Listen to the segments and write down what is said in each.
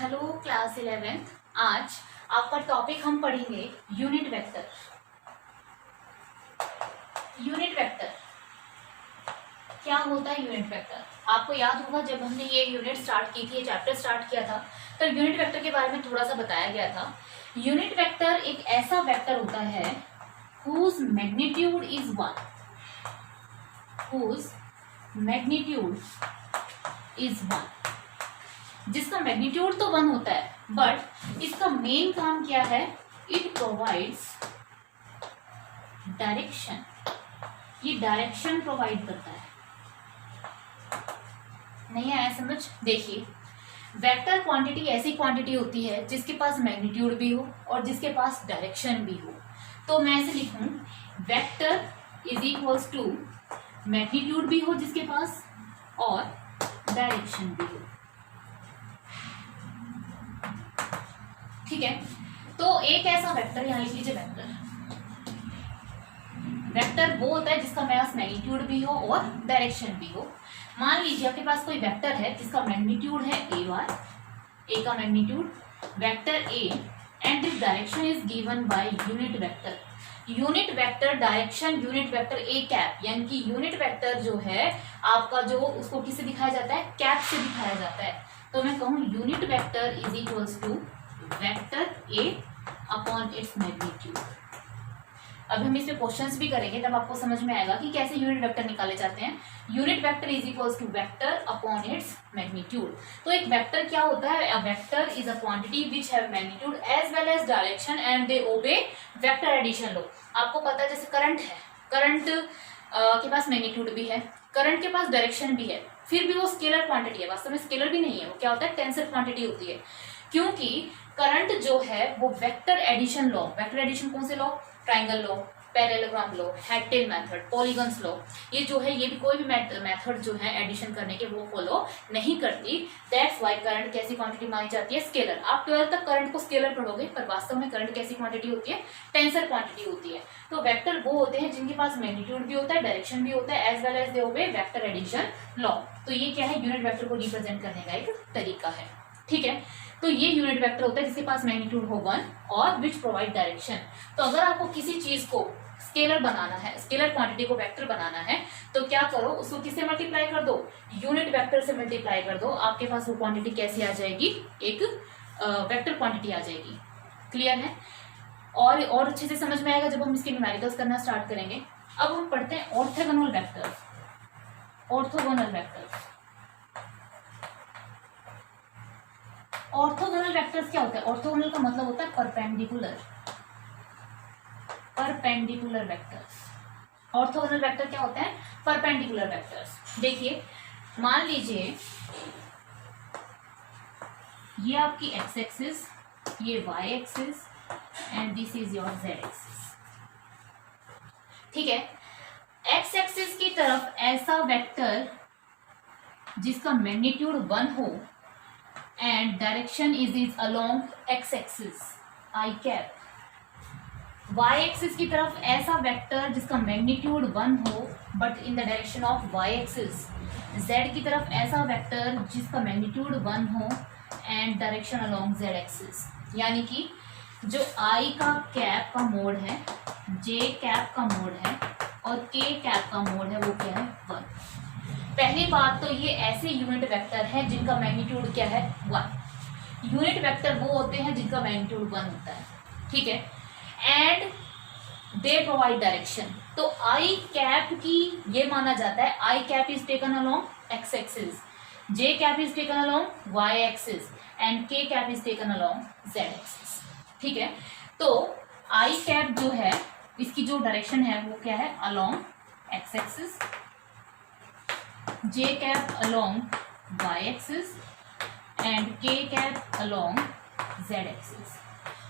Hello class 11th। आज आपका topic हम पढ़ेंगे यूनिट वेक्टर। यूनिट वेक्टर क्या होता है? यूनिट वेक्टर आपको याद होगा जब हमने ये यूनिट स्टार्ट की थी, ये चैप्टर स्टार्ट किया था, तो यूनिट वेक्टर के बारे में थोड़ा सा बताया गया था। यूनिट वेक्टर एक ऐसा वेक्टर होता है whose magnitude is 1, whose magnitude is 1, जिसका मैग्नीट्यूड तो 1 होता है, बट इसका मेन काम क्या है? It provides direction. ये डायरेक्शन प्रोवाइड करता है। नहीं आया समझ? देखिए, वेक्टर क्वांटिटी ऐसी क्वांटिटी होती है जिसके पास मैग्नीट्यूड भी हो और जिसके पास डायरेक्शन भी हो। तो मैं ऐसे लिखूं, vector is equals to magnitude भी हो जिसके पास और डायरेक्शन भी हो। ठीक है, तो एक ऐसा वेक्टर, यहां लिख लीजिए वेक्टर। वेक्टर वो होता है जिसका पास मैग्नीट्यूड भी हो और डायरेक्शन भी हो। मान लीजिए आपके पास कोई वेक्टर है जिसका मैग्नीट्यूड है ए बार, ए का magnitude, vector A, and this direction is given by unit vector. Unit vector direction unit vector a cap, यानी कि यूनिट वेक्टर जो है आपका, जो उसको किससे दिखाया जाता है? कैप से दिखाया जाता है। तो मैं कहूँ unit vector is equals to vector A upon its magnitude. अब हम इसमें क्वेश्चंस भी करेंगे, तब आपको समझ में आएगा कि कैसे यूनिट वेक्टर निकाले जाते हैं। Unit vector is equals to vector upon its magnitude. तो एक वेक्टर क्या होता है? A vector is a quantity which have magnitude as well as direction and they obey vector addition law. आपको पता है जैसे करंट है, करंट के पास मैग्नीट्यूड भी है, करंट के पास डायरेक्शन भी है, फिर भी वो स्केलर क्वांटिटी है। वास्तव में स्केलर भी नहीं है, वो क्या होता है? टेंसर क्वांटिटी होती है, क्योंकि करंट जो है वो vector addition law, vector addition कौन से law? Triangle law, parallelogram law, head tail method, polygons law, ये जो है, ये भी कोई भी मेथड जो है एडिशन करने के वो फॉलो नहीं करती। दैट्स व्हाई करंट कैसी क्वांटिटी मानी जाती है? स्केलर। आप 12 तक करंट को स्केलर पढ़ोगे, पर वास्तव में करंट कैसी क्वांटिटी होती है? टेंसर क्वांटिटी होती है। तो वेक्टर वो होते हैं जिनके पास मैग्नीट्यूड भी होता है, डायरेक्शन भी होता है, as well as they obey vector addition law. तो ये क्या है? यूनिट वेक्टर को रिप्रेजेंट करने का एक तरीका है। ठीक है, तो ये यूनिट वेक्टर होता है जिसके पास मैग्नीट्यूड हो 1 और विच प्रोवाइड डायरेक्शन। तो अगर आपको किसी चीज को स्केलर बनाना है, स्केलर क्वांटिटी को वेक्टर बनाना है, तो क्या करो? उसको किससे मल्टीप्लाई कर दो? यूनिट वेक्टर से मल्टीप्लाई कर दो। आपके पास वो क्वांटिटी कैसी आ जाएगी? एक वेक्टर क्वांटिटी आ जाएगी। क्लियर है? और अच्छे से समझ में आएगा जब हम इसके न्यूमेरिकल्स करना स्टार्ट करेंगे। अब हम पढ़ते हैं orthogonal vector. Orthogonal vector, orthogonal vectors क्या होता है? ऑर्थोगोनल का मतलब होता है perpendicular, perpendicular vectors. Orthogonal vector क्या होते हैं? Perpendicular vectors. देखिए, मान लीजिए ये आपकी एक्स एक्सिस, ये Y axis, and this is your Z axis. ठीक है, एक्स एक्सिस की तरफ ऐसा वेक्टर जिसका मैग्नीट्यूड 1 हो and direction is along x axis I cap। y axis की तरफ ऐसा वेक्टर जिसका मैग्नीट्यूड 1 हो but in the direction of y axis। z की तरफ ऐसा वेक्टर जिसका मैग्नीट्यूड 1 हो and direction along z axis। यानी कि जो i का कैप का मोड है, j कैप का मोड है और k कैप का मोड है, वो क्या है? 1। पहली बात तो ये ऐसे यूनिट वेक्टर हैं जिनका मैग्नीट्यूड क्या है? 1। यूनिट वेक्टर वो होते हैं जिनका मैग्नीट्यूड 1 होता है। ठीक है, एंड दे प्रोवाइड डायरेक्शन। तो आई कैप की ये माना जाता है, i cap is taken along x axis, J cap is taken along Y axis and k cap is taken along z axis. ठीक है, तो आई कैप जो है इसकी जो डायरेक्शन है वो क्या है? Along x axis, j cap along y axis and k cap along z axis।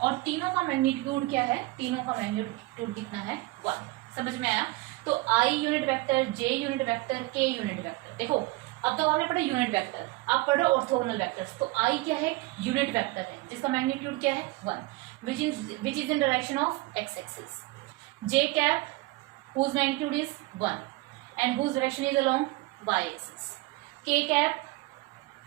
और तीनों का मैग्नीट्यूड क्या है? तीनों का मैग्नीट्यूड कितना है? 1। समझ में आया? तो I unit vector, J unit vector, K unit vector. देखो, अब तक आपने पढ़ा यूनिट वेक्टर, आप पढ़ रहे हो ऑर्थोगोनल वेक्टर्स। तो I क्या है? यूनिट वेक्टर है जिसका मैग्नीट्यूड क्या है? 1, which is in direction of x axis. J cap whose magnitude is 1 and whose direction is along y axis। K cap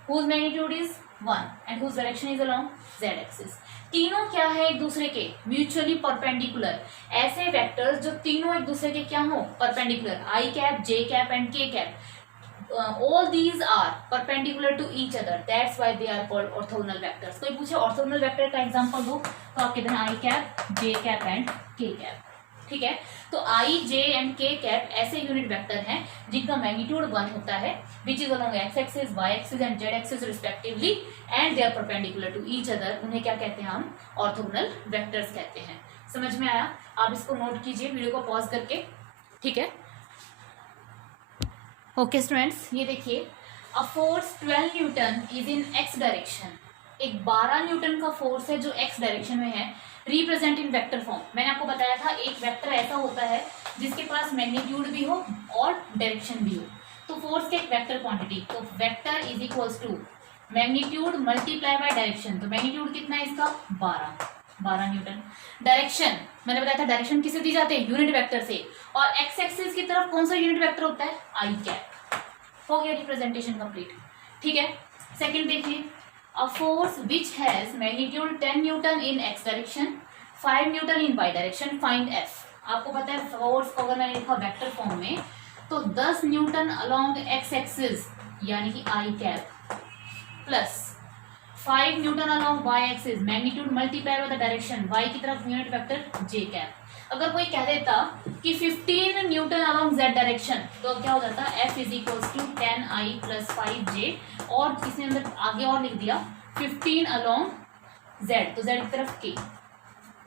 whose magnitude is 1 and whose direction is along z axis. तीनों क्या है एक दूसरे के mutually perpendicular, ऐसे vectors जो तीनों एक दूसरे के क्या हो perpendicular, i cap, j cap and k cap, all these are perpendicular to each other, that's why they are called orthogonal vectors। कोई पूछे ऑर्थोगोनल वेक्टर का एग्जांपल दो तो आप कहते हैं i cap, j cap and k cap. ठीक है, तो i, j एंड k कैप ऐसे यूनिट वेक्टर हैं जिनका मैग्नीट्यूड 1 होता है, which is along x axis, y axis and z axis respectively, and they are perpendicular to each other. उन्हें क्या कहते हैं हम ऑर्थोगोनल वेक्टर्स कहते हैं। समझ में आया? आप इसको नोट कीजिए वीडियो को पॉज करके। ठीक है, ओके स्टूडेंट्स, ये देखिए, a force 12 Newton is in x direction, एक 12 न्यूटन का फोर्स है जो x डायरेक्शन में है, रिप्रेजेंट इन वेक्टर फॉर्म। मैंने आपको बताया था एक वेक्टर ऐसा होता है जिसके पास मैग्नीट्यूड भी हो और डायरेक्शन भी हो, तो फोर्स के एक वेक्टर क्वांटिटी, तो vector is equals to magnitude multiply by direction. तो मैग्नीट्यूड कितना है इसका 12 न्यूटन। डायरेक्शन मैंने बताया था, डायरेक्शन किसे दी जाती है यूनिट वेक्टर से, और एक्स एक्सिस की तरफ कौन सा यूनिट वेक्टर होता है आई कैप। हो गया रिप्रेजेंटेशन कंप्लीट। ठीक है, सेकंड देखिए, a force which has magnitude 10 Newton in x direction, 5 Newton in y direction, find f। आपको पता है फोर्स को अगर मैंने लिखा वेक्टर फॉर्म में तो 10 न्यूटन अलोंग x एक्सिस यानी कि i cap plus 5 Newton along y axis, magnitude multiply by the direction, y की तरफ यूनिट वेक्टर j कैप। अगर कोई कह देता कि 15 न्यूटन अलोंग z डायरेक्शन तो क्या हो जाता है f is equals to 10i plus 5j, और इसने अंदर आगे और लिख दिया 15 अलोंग z, तो z की तरफ k।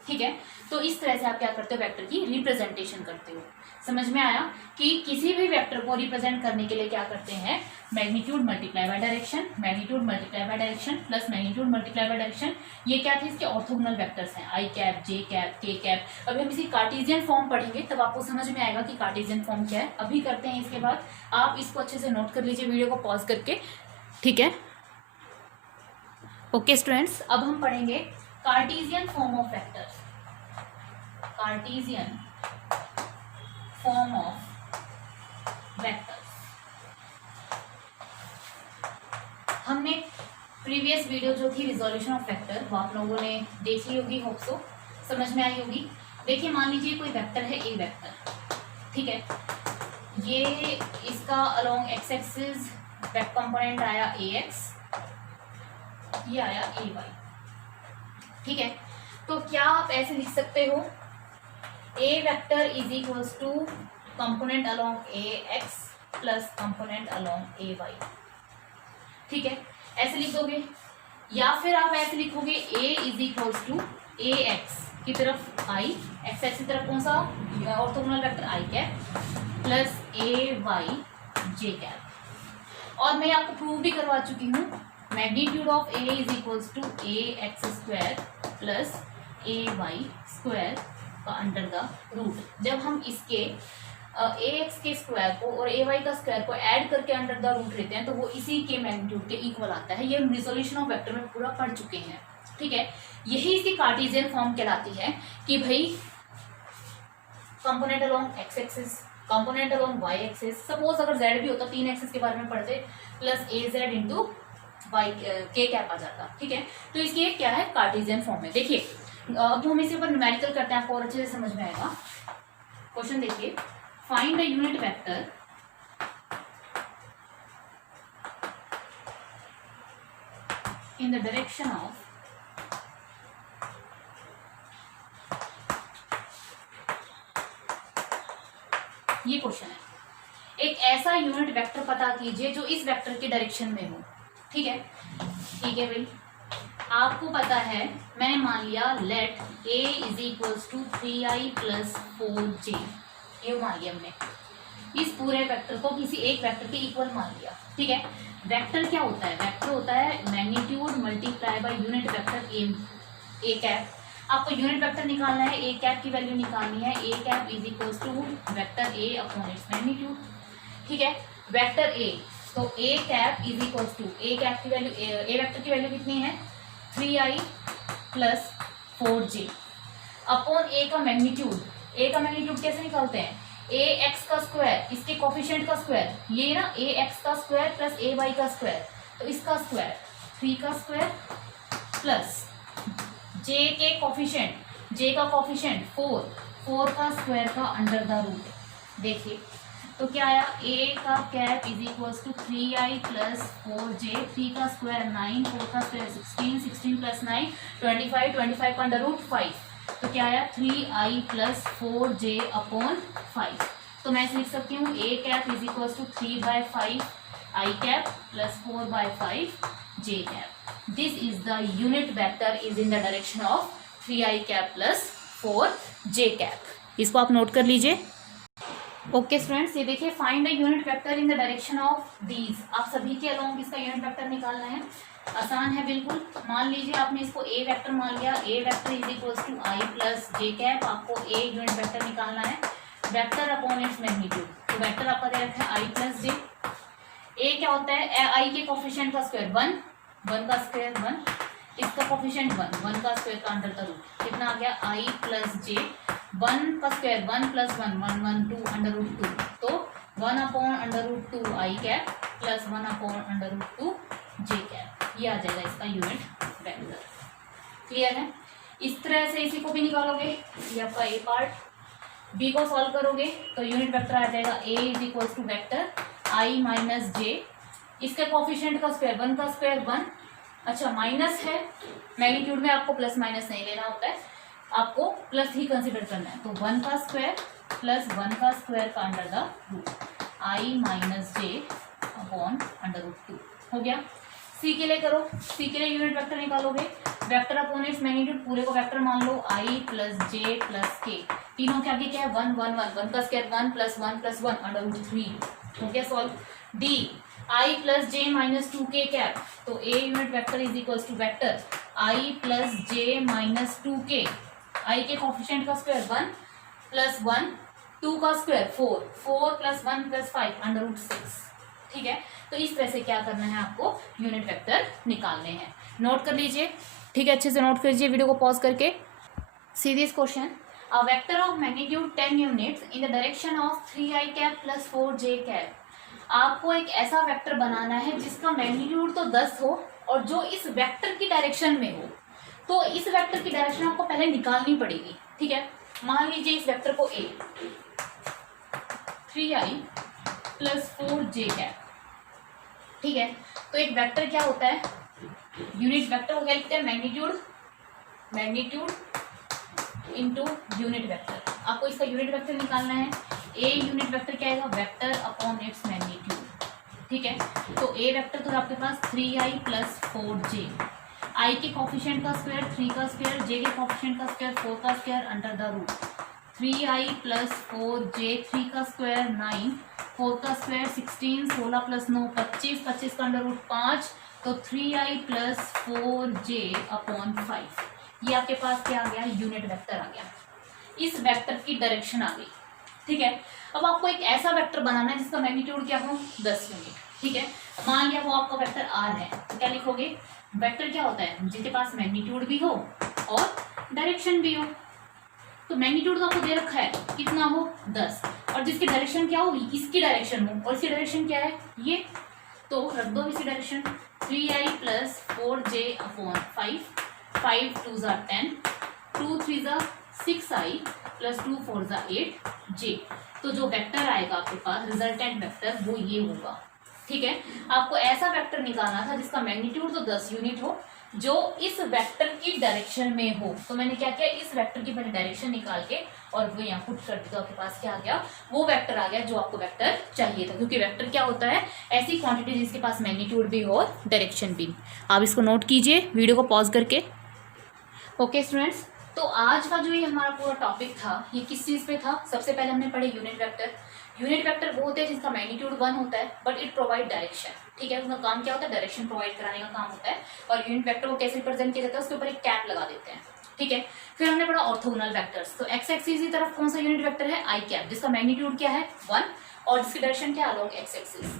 ठीक है, तो इस तरह से आप क्या करते हो वेक्टर की रिप्रेजेंटेशन करते हो। समझ में आया कि किसी भी वेक्टर को रिप्रेजेंट करने के लिए क्या करते हैं magnitude multiply by direction, magnitude multiply by direction plus magnitude multiply by direction. ये क्या थे इसके ऑर्थोगोनल वेक्टर्स हैं, आई कैप, जे कैप, के कैप। अभी हम इसी कार्टेशियन फॉर्म पढ़ेंगे तब आपको समझ में आएगा कि कार्टेशियन फॉर्म क्या है। अभी करते हैं इसके बाद, आप इसको अच्छे से नोट कर लीजिए वीडियो को पॉज करके। ठीक है, ओके स्टूडेंट्स, अब हम पढ़ेंगे Cartesian form of vectors. Cartesian form of vectors हमने प्रीवियस वीडियो जो थी रिजोल्यूशन ऑफ वेक्टर वो आप लोगों ने देखी होगी, होप सो समझ में आई होगी। देखिए, मान लीजिए कोई वेक्टर है ए वेक्टर। ठीक है, ये इसका along x axis vector component आया ए एक्स, ये आया ए वाई। ठीक है, तो क्या आप ऐसे लिख सकते हो a vector is equals to component along a x plus component along a y. ठीक है, ऐसे लिख दोगे, या फिर आप ऐसे लिखोगे a is equals to a x की तरफ आई, एक्स एक्स की तरफ कौन सा orthogonal vector i cap plus a y j cap. और मैं आपको प्रूव भी करवा चुकी हूँ, magnitude of a is equals to a x square plus a y square का अंडर द रूट। जब हम इसके ए एक्स के स्क्वायर को और ए वाई का स्क्वायर को ऐड करके अंडर द रूट लेते हैं तो वो इसी के मैग्नीट्यूड के इक्वल आता है। ये रिजोल्यूशन ऑफ वेक्टर में पूरा पढ़ चुके हैं। ठीक है, यही इसकी कार्टेशियन फॉर्म कहलाती है कि भाई component along x axis, component along Y axis, suppose अगर जेड भी होता 3 एक्सिस के बारे में पढ़ते, plus A Z into Y के कैप आ जाता। ठीक है, तो इसकी एक क्या है कार्टेशियन फॉर्म है। देखिए, अब हम इसके ऊपर न्यूमेरिकल करते हैं, आपको और अच्छे से समझ में आएगा। क्वेश्चन देखिए, find the unit vector in the direction of ये क्वेश्चन है, एक ऐसा यूनिट वेक्टर पता कीजिए जो इस वेक्टर के डायरेक्शन में हो। ठीक है, ठीक है भाई, आपको पता है, मैंने मान लिया let a is equals to 3i plus 4j, ये मान लिया हमने। इस पूरे वेक्टर को किसी एक वेक्टर के इक्वल मान लिया। ठीक है, वेक्टर क्या होता है, वेक्टर होता है magnitude multiply by unit vector a cap. आपको यूनिट वेक्टर निकालना है, ए कैप की वैल्यू निकालनी है, a cap is equals to vector A upon its magnitude. ठीक है, वेक्टर ए, तो a cap is equals to a cap की वैल्यू, ए वेक्टर की वैल्यू कितनी है 3i प्लस 4j अपॉन ए का मैग्नीट्यूड। ए का मैग्नीट्यूड कैसे निकालते हैं, ए एक्स का स्क्वायर, इसके कोफिशिएंट का स्क्वायर, ये ना ए एक्स का स्क्वायर प्लस ए वाई का स्क्वायर, तो इसका स्क्वायर 3 का स्क्वायर प्लस j के कोफिशिएंट, j का कोफिशिएंट 4 का स्क्वायर का अंडर द रूट। देखिए तो क्या आया, a का cap is equals to 3i plus 4j, 3 का स्क्वायर 9, 4 का स्क्वायर 16, 16 प्लस 9 25, 25 का अंडर रूट 5, तो क्या आया 3i प्लस 4j अपॉन 5। तो मैं ऐसे लिख सकती हूँ a cap is equals to 3/5 i cap plus 4/5 j cap. This is the unit vector is in the direction of 3i cap plus 4j cap. इसको आप नोट कर लीजिए। ओके स्टूडेंट्स, ये देखिए find the unit vector in the direction of these. आप सभी के along इसका यूनिट वेक्टर निकालना है, आसान है बिल्कुल। मान लीजिए आपने इसको ए वेक्टर मान लिया, a vector is equals to i plus j cap. आपको ए यूनिट वेक्टर निकालना है, वेक्टर अपॉन इट्स मैग्नीट्यूड। तो वेक्टर आपका दे रखा है आई प्लस जे। ए क्या होता है, आई के कोफिशिएंट का स्क्वायर 1, 1 का स्क्वायर 1, इसका कोफिशिएंट 1, 1 का स्क्वायर का अंडर द रूट। कितना आ गया, आई प्लस जे, 1 का स्क्वायर 1 प्लस 1 1 1 2 अंडर रूट 2, तो 1 upon under root 2 i cap plus 1 upon under root 2 j cap. ये आ जाएगा इसका यूनिट वेक्टर। क्लियर है। इस तरह से इसी को भी निकालोगे, ये आपका ए पार्ट। बी को सॉल्व करोगे तो यूनिट वेक्टर आ जाएगा a is equals to vector i minus j, इसके कोफिशिएंट का स्क्वायर 1 का स्क्वायर 1, अच्छा माइनस है, मैग्नीट्यूड में आपको प्लस माइनस नहीं लेना होता है, आपको प्लस ही कंसीडर करना है। तो 1 का स्क्वायर प्लस 1 का स्क्वायर का under the root, I minus J upon under root 2 हो गया। सी के लिए करो, सी के लिए यूनिट वेक्टर निकालोगे, वेक्टर अपॉन इट्स मैग्नीट्यूड, पूरे को वेक्टर मान लो, आई प्लस जे प्लस के, तीनों के आगे क्या है 1 1 1, 1 का square 1 plus 1 plus 1 under root 3 हो गया solve. D i plus j minus 2 k cap, तो a unit vector is equals to vector i plus j minus 2 k, आई के कोफिशिएंट का स्क्वायर 1 प्लस 1, 2 का square 4, 4 plus 1 plus 5 under root 6। ठीक है, तो इस तरह से क्या करना है, आपको यूनिट वेक्टर निकालने हैं। नोट कर लीजिए, ठीक है, अच्छे से नोट कर लीजिए वीडियो को पॉज करके। See this question, a vector of magnitude 10 units in the direction of 3i cap plus 4j cap. आपको एक ऐसा वेक्टर बनाना है जिसका मैग्नीट्यूड तो 10 हो और जो इस वेक्टर की डायरेक्शन में हो। तो इस वेक्टर की डायरेक्शन आपको पहले निकालनी पड़ेगी। ठीक है, मान लीजिए इस वेक्टर को ए 3i प्लस 4j कैप। ठीक है, तो एक वेक्टर क्या होता है, यूनिट वेक्टर हो गया, लिखते हैं magnitude, magnitude into unit vector. आपको इसका यूनिट वेक्टर निकालना है। ए यूनिट वेक्टर क्या आएगा, वेक्टर अपॉन इट्स मैग्नीट्यूड। ठीक है, तो ए वेक्टर तो आपके पास 3i प्लस 4j, आई के कोफिशिएंट का स्क्वायर 3 का स्क्वायर, जे के कोफिशिएंट का स्क्वायर 4 का square under the root, 3i plus 4j, 3 का स्क्वायर 9, 4 का स्क्वायर 16, 16 प्लस 9 25, 25 का अंडर रूट 5, तो 3i प्लस 4j अपॉन 5। ये आपके पास क्या आ गया, यूनिट वेक्टर आ गया, इस वेक्टर की डायरेक्शन आ गई। ठीक है, अब आपको एक ऐसा वेक्टर बनाना है जिसका मैग्नीट्यूड क्या हो, 10 यूनिट। ठीक है, मान लिया वो आपका वेक्टर आर है, तो क्या लिखोगे, वेक्टर क्या होता है, जिसके पास मैग्नीट्यूड भी हो और डायरेक्शन भी हो। तो मैग्नीट्यूड तो आपको दे रखा है कितना हो 10, और जिसकी डायरेक्शन क्या हो, इसकी डायरेक्शन हो, और इसकी डायरेक्शन क्या है ये, तो रख दो इसी direction, 3i plus 4j upon 5, 5 2 ज़ा 10, 2 3 ज़ा 6i प्लस 2 4 ज़ा 8j। तो जो वेक्टर आएगा आपके पास रिजल्टेंट वेक्टर वो ये होगा। ठीक है, आपको ऐसा वेक्टर निकालना था जिसका मैग्नीट्यूड तो 10 यूनिट हो, जो इस वेक्टर की डायरेक्शन में हो। तो मैंने क्या किया, इस वेक्टर की पहले डायरेक्शन निकाल के और वो यहाँ पुट कर दिया, आपके पास क्या आ गया, वो वेक्टर आ गया जो आपको वेक्टर चाहिए था। क्योंकि वेक्टर क्या होता है, ऐसी क्वांटिटी जिसके पास मैग्नीट्यूड भी हो और डायरेक्शन भी। आप इसको नोट कीजिए वीडियो को पॉज करके। ओके स्टूडेंट्स, तो आज का जो ये हमारा पूरा टॉपिक था ये किस चीज़ पे था, सबसे पहले हमने पढ़े यूनिट वेक्टर। यूनिट वेक्टर वो होते हैं जिसका मैग्नीट्यूड 1 होता है बट इट प्रोवाइड डायरेक्शन। ठीक है, उनका काम क्या होता है, डायरेक्शन प्रोवाइड कराने का काम होता है। और यूनिट वेक्टर को कैसे रिप्रेजेंट किया जाता है, उसके ऊपर एक कैप लगा देते हैं। ठीक है, फिर हमने पढ़ा ऑर्थोगोनल वेक्टर्स। तो एक्स एक्सिस की तरफ कौन सा यूनिट वेक्टर है, आई कैप, जिसका मैग्नीट्यूड क्या है 1 और जिसकी डायरेक्शन क्या है अलोंग एक्स एक्सिस।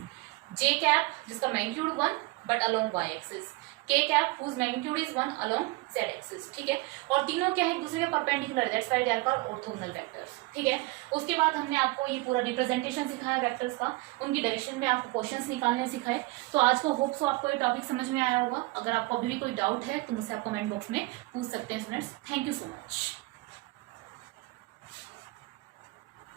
जे कैप जिसका magnitude 1 but along Y axis. k cap whose magnitude is 1 along z axis, ठीक है। और तीनों क्या है, एक दूसरे के perpendicular, that's why they are called orthogonal vectors, ठीक है। उसके बाद हमने आपको ये पूरा रिप्रेजेंटेशन सिखाया वेक्टर्स का, उनकी डायरेक्शन में आपको क्वेश्चंस निकालने सिखाए। तो आज को होप सो आपको ये टॉपिक समझ में आया होगा। अगर आपको अभी भी कोई डाउट है तो मुझसे आप कमेंट बॉक्स में पूछ सकते हैं students. Thank you so much.